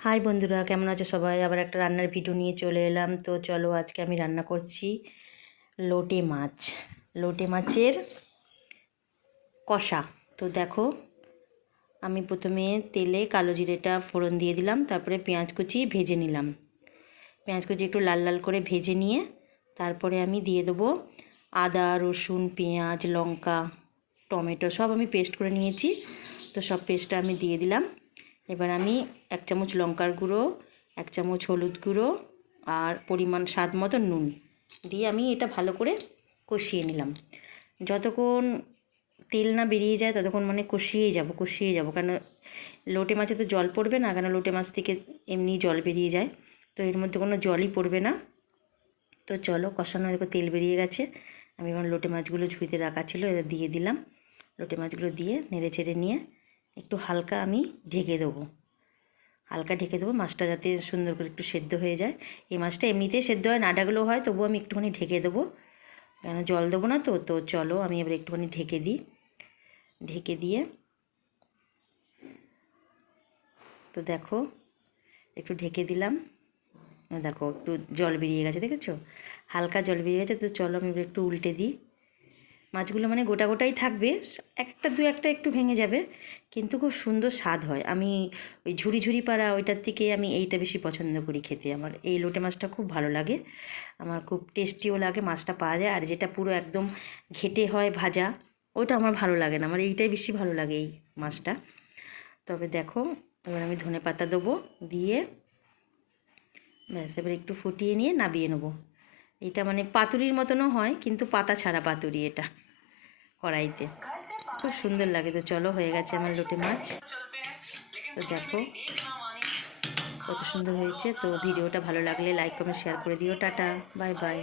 High বন্ধুরা, কেমন আছো সবাই? আবার একটা রান্নার ভিডিও নিয়ে চলে এলাম। তো চলো, আজকে আমি রান্না করছি লোটে মাছ। লোটে মাছের কষা। তো দেখো, আমি প্রথমে তেলে কালো জিরেটা ফোড়ন দিয়ে দিলাম, তারপরে পেঁয়াজ কুচি ভেজে নিলাম। পেঁয়াজ কুচি একটু লাল লাল করে ভেজে নিয়ে তারপরে আমি দিয়ে দেবো আদা, রসুন, পেঁয়াজ, লঙ্কা, টমেটো সব আমি পেস্ট করে নিয়েছি। তো সব পেস্টটা আমি দিয়ে দিলাম। এবার আমি 1 চামচ লঙ্কার গুঁড়ো, 1 চামচ হলুদ গুঁড়ো আর পরিমাণ স্বাদ মতো নুন দিয়ে আমি এটা ভালো করে কষিয়ে নিলাম। যতক্ষণ তেল না বেরিয়ে যায় ততক্ষণ মানে কষিয়েই যাব, কেন লোটে মাছে তো জল পড়বে না, কেন লোটে মাছ থেকে এমনি জল বেরিয়ে যায়। তো এর মধ্যে কোনো জলই পড়বে না। তো চলো, কষানো দেখো তেল বেরিয়ে গেছে। আমি এবার লোটে মাছগুলো ঝুড়িতে রাখা ছিল, এবার দিয়ে দিলাম। লোটে মাছগুলো দিয়ে নেড়ে চেড়ে নিয়ে একটু হালকা আমি ঢেকে দেবো। মাছটা যাতে সুন্দর করে একটু সেদ্ধ হয়ে যায়। এই মাছটা এমনিতেই সেদ্ধ হয়, না ডাকলেও হয়, তবুও আমি একটুখানি ঢেকে দেবো, কেন জল দেবো না। তো তো চলো, আমি এবার একটুখানি ঢেকে দিই। ঢেকে দিয়ে তো দেখো, একটু ঢেকে দিলাম। দেখো একটু জল বেরিয়ে গেছে, দেখেছো? হালকা জল বেরিয়ে গেছে। তো চলো, আমি এবার একটু উল্টে দিই। মাছগুলো মানে গোটা গোটাই থাকবে, একটা দু একটা একটু ভেঙে যাবে, কিন্তু খুব সুন্দর স্বাদ হয়। আমি ওই ঝুরি ঝুরি পাড়া ওইটার থেকে আমি এইটা বেশি পছন্দ করি খেতে। আমার এই লোটে মাছটা খুব ভালো লাগে, আমার খুব টেস্টিও লাগে। মাছটা পাওয়া যায়, আর যেটা পুরো একদম ঘেটে হয় ভাজা, ওটা আমার ভালো লাগে না। আমার এইটাই বেশি ভালো লাগে, এই মাছটা। তবে দেখো, এবার আমি ধনেপাতা দেবো, দিয়ে ব্যাস এবার একটু ফুটিয়ে নিয়ে নামিয়ে নেবো। এটা মানে পাতুরির মতনও হয়, কিন্তু পাতা ছাড়া পাতুরি এটা কড়াইতে। খুব সুন্দর লাগে। তো চলো, হয়ে গেছে আমার লোটে মাছ। তো দেখো কত সুন্দর হয়েছে। তো ভিডিওটা ভালো লাগলে লাইক কমেন্ট শেয়ার করে দিও। Tata, bye bye.